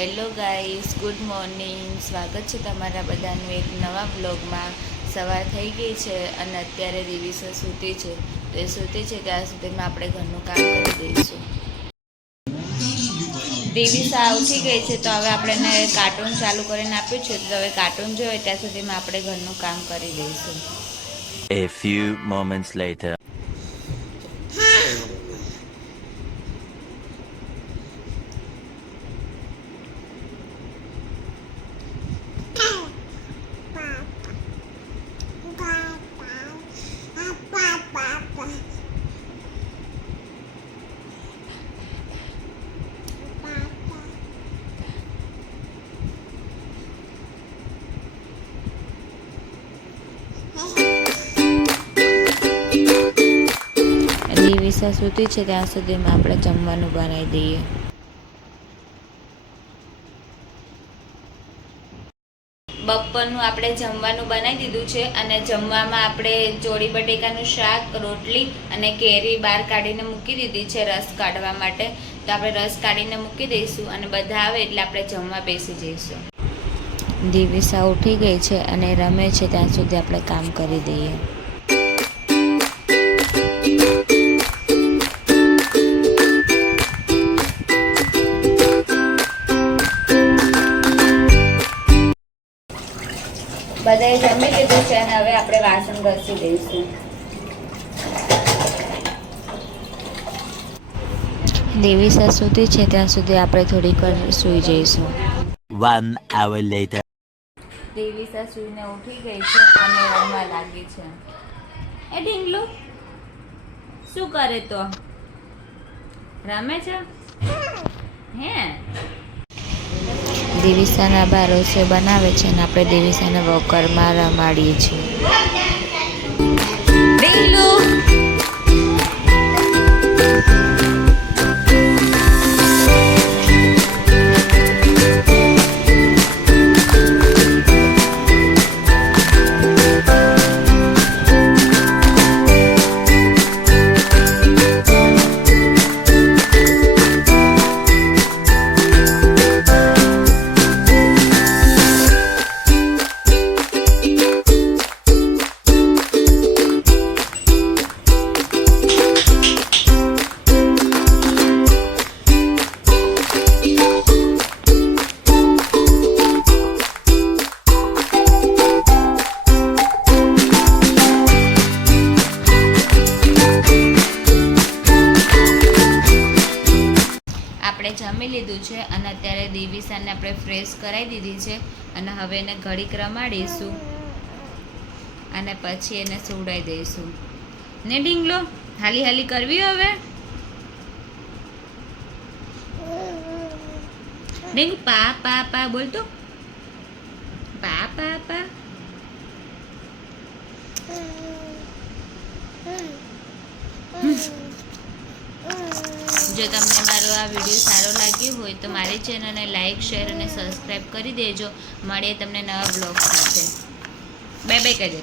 Hello guys, good morning. સ્વાગત છે તમારા બધાનું એક નવા બ્લોગમાં. સવાર થઈ ગઈ છે અને અત્યારે દિવિસા સૂતી છે. તો એ સૂતી છે ત્યાં સુધીમાં આપણે ઘરનું કામ કરી દઈશું. દિવિસા ઉઠી ગઈ છે તો હવે આપણે એને કાર્ટૂન ચાલુ કરીને આપ્યું છે. તો હવે કાર્ટૂન જોઈએ ત્યાં સુધીમાં આપણે ઘરનું કામ કરી દઈશું. A few moments later. દિવિસા સૂતી છે ત્યાં સુધીમાં આપણે જમવાનું બનાવી દઈએ. બપોરનું આપણે જમવાનું બનાવી દીધું છે અને જમવામાં આપણે જોડી બટેકાનું શાક, રોટલી અને કેરી બહાર કાઢીને મૂકી દીધી છે રસ કાઢવા માટે. તો આપણે રસ કાઢીને મૂકી દઈશું અને બધા આવે એટલે આપણે જમવા બેસી જઈશું. દિવિસા ઉઠી ગઈ છે અને રમે છે ત્યાં સુધી આપણે કામ કરી દઈએ. બધાએ જમી લીધું છે અને હવે આપણે વાસણ ઘસી દઈશું. દિવિસા સૂતી છે ત્યાં સુધી આપણે થોડીક વાર સૂઈ જઈશું. 1 hour later. દિવિસા સૂઈને ઉઠી ગઈ છે અને રમવા લાગી છે. એ ઢીંગલું શું કરે તો? રમે છે હે? દિવિસાના બા રસોઈ બનાવે છે અને આપણે દિવિસાને વોકરમાં રમાડીએ છીએ. આપણે જમી લીધું છે અને અત્યારે દિવિસાને આપણે ફ્રેશ કરાવી દીધી છે અને હવે એને ઘડીક રમાડીશું અને પછી એને સુવડાવી દઈશું. ને ઢીંગલો હાલી હાલી કરવી હવે? ઢીંગ પા પા પા બોલતો, પા પા પા. જો તમને મારો આ વિડીયો સારો લાગ્યો હોય તો મારી ચેનલને લાઈક, શેર અને સબસ્ક્રાઈબ કરી દેજો. મળીએ તમને નવા બ્લોગ સાથે. બાય બાય કહી દે.